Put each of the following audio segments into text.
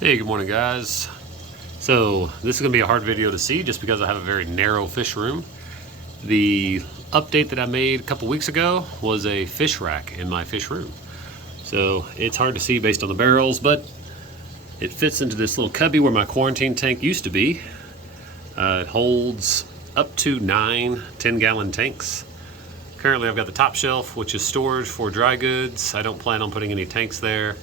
Hey, good morning guys. So this is going to be a hard video to see just because I have a very narrow fish room. The update that I made a couple weeks ago was a fish rack in my fish room. So it's hard to see based on the barrels, but it fits into this little cubby where my quarantine tank used to be. It holds up to 9 10-gallon tanks. Currently I've got the top shelf, which is storage for dry goods. I don't plan on putting any tanks there.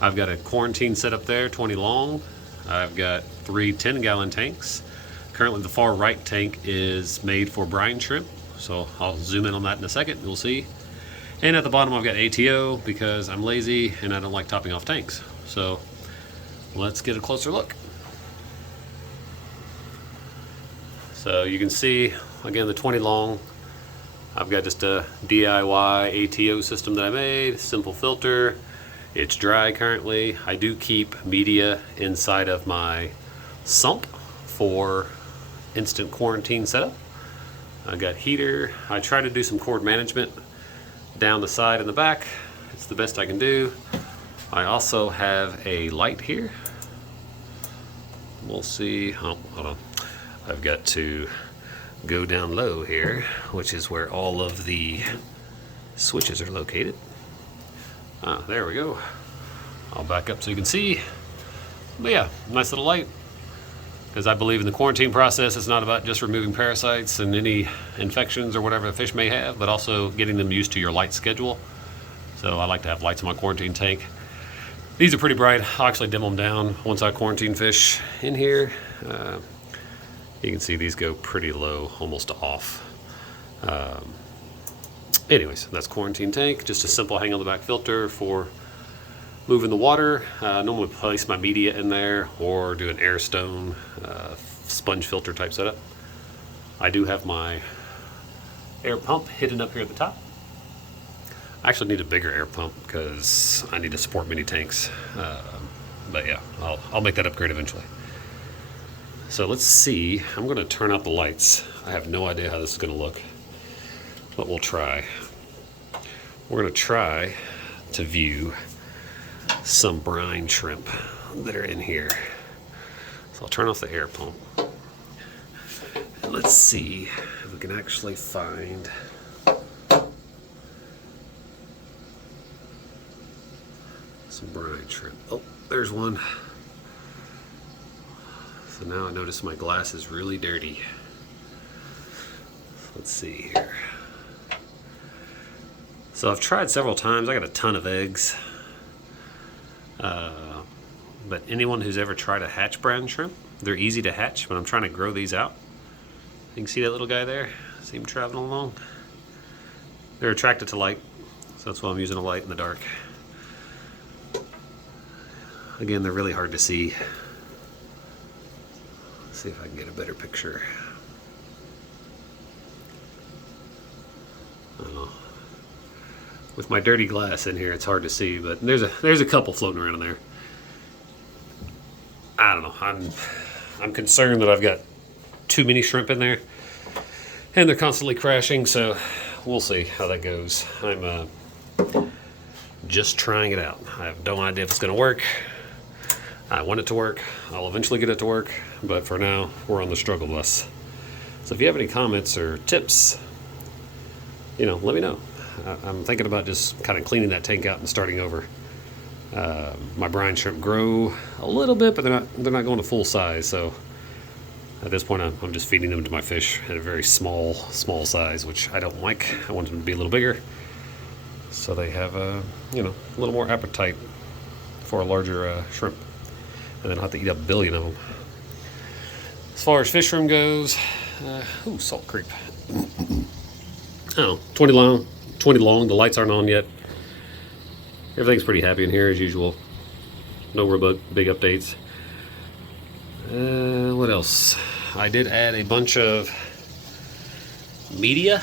I've got a quarantine set up there, 20 long. I've got 3 10-gallon tanks. Currently the far right tank is made for brine shrimp, so I'll zoom in on that in a second, you'll see. And at the bottom I've got ATO because I'm lazy and I don't like topping off tanks. So let's get a closer look. So you can see, again, the 20 long. I've got just a DIY ATO system that I made, simple filter. It's dry currently. I do keep media inside of my sump for instant quarantine setup. I got heater. I try to do some cord management down the side and the back. It's the best I can do. I also have a light here. We'll see. Oh, hold on. I've got to go down low here, which is where all of the switches are located. There we go. I'll back up so you can see. But yeah, nice little light. Because I believe in the quarantine process, it's not about just removing parasites and any infections or whatever the fish may have, but also getting them used to your light schedule. So I like to have lights in my quarantine tank. These are pretty bright. I'll actually dim them down once I quarantine fish in here. You can see these go pretty low, almost off. Anyways, that's quarantine tank. Just a simple hang on the back filter for moving the water. Normally place my media in there or do an air stone sponge filter type setup. I do have my air pump hidden up here at the top. I actually need a bigger air pump because I need to support mini tanks. But yeah, I'll make that upgrade eventually. So let's see. I'm going to turn out the lights. I have no idea how this is going to look, but we'll try. We're going to try to view some brine shrimp that are in here. So I'll turn off the air pump. And let's see if we can actually find some brine shrimp. Oh, there's one. So now I notice my glass is really dirty. Let's see here. So I've tried several times. I got a ton of eggs. But anyone who's ever tried to hatch brine shrimp, they're easy to hatch, but I'm trying to grow these out. You can see that little guy there? See him traveling along? They're attracted to light, so that's why I'm using a light in the dark. Again, they're really hard to see. Let's see if I can get a better picture. I don't know. With my dirty glass in here, it's hard to see, but there's a couple floating around in there. I don't know. I'm concerned that I've got too many shrimp in there, and they're constantly crashing. So we'll see how that goes. I'm just trying it out. I have no idea if it's going to work. I want it to work. I'll eventually get it to work, but for now, we're on the struggle bus. So if you have any comments or tips, let me know. I'm thinking about just kind of cleaning that tank out and starting over. My brine shrimp grow a little bit, but they're not going to full size. So at this point, I'm just feeding them to my fish at a very small size, which I don't like. I want them to be a little bigger, so they have a little more appetite for a larger shrimp, and then I'll have to eat up a billion of them. As far as fish room goes, salt creep. Oh, 20 long. The lights aren't on yet. Everything's pretty happy in here as usual. No real big updates. What else? I did add a bunch of media.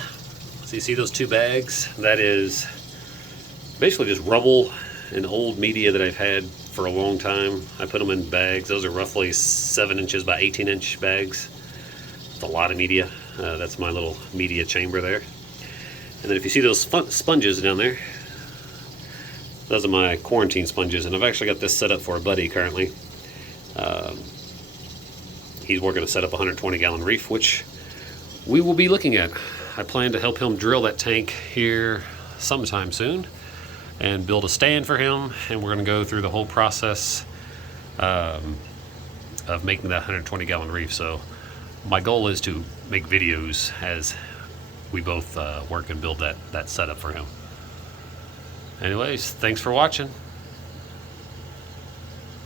So you see those 2 bags? That is basically just rubble and old media that I've had for a long time. I put them in bags. Those are roughly 7 inches by 18-inch bags. It's a lot of media. That's my little media chamber there. And then if you see those sponges down there, those are my quarantine sponges, and I've actually got this set up for a buddy currently. He's working to set up a 120-gallon reef, which we will be looking at. I plan to help him drill that tank here sometime soon and build a stand for him, and we're going to go through the whole process of making that 120-gallon reef. So my goal is to make videos as we both work and build that setup for him. Anyways, thanks for watching.